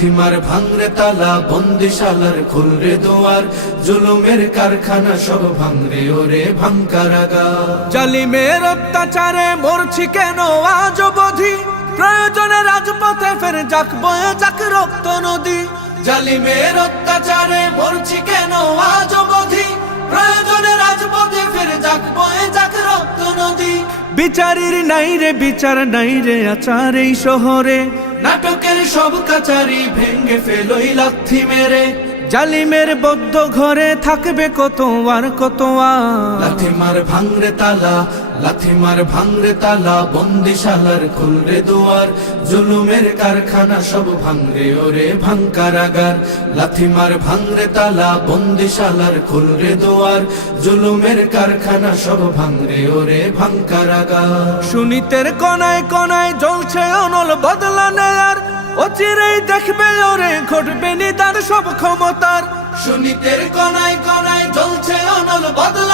লাথি মার ভাঙরে তালা, বন্দিশালার খুলরে দুয়ার, জুলুমের কারখানা সব ভাঙরে ওরে ভাঙ কারাগার। জালিমের অত্যাচারে মরছি কেন আজ অবধি, প্রয়োজনে রাজপথে ফের যাক বয়ে যাক রক্ত নদী। জালিমের অত্যাচারে মরছি কেন আজ অবধি, প্রয়োজনে রাজপথে ফের যাক বয়ে যাক রক্ত নদী। বিচারের নাই রে বিচার নাই রে আচার এই শহরে, নাটকের সব কাচারি ভেঙ্গে ফেলোই লাথি মেরে। জালিমের বদ্ধ ঘরে থাকবে কত আর কত আর। লাথি মার ভাঙরে তালা, লাথি মার ভাঙরে তালা, বন্দিশালার খুলরে দুয়ার, জুলুমের কারখানা সব ভাঙরে ওরে ভাঙ কারাগার। লাথি মার ভাঙরে তালা, বন্দিশালার খুলরে দুয়ার, জুলুমের কারখানা সব ভাঙরে ওরে ভাঙ কারাগার। সুনীতের কোনায় কোনায় জ্বলছে অনল বদলা নেয়ার, অচিরেই দেখবে ওরে ঘটবে নিদার সব ক্ষমতার। সুনীতের কোনায় কোনায় জ্বলছে অনল বদলা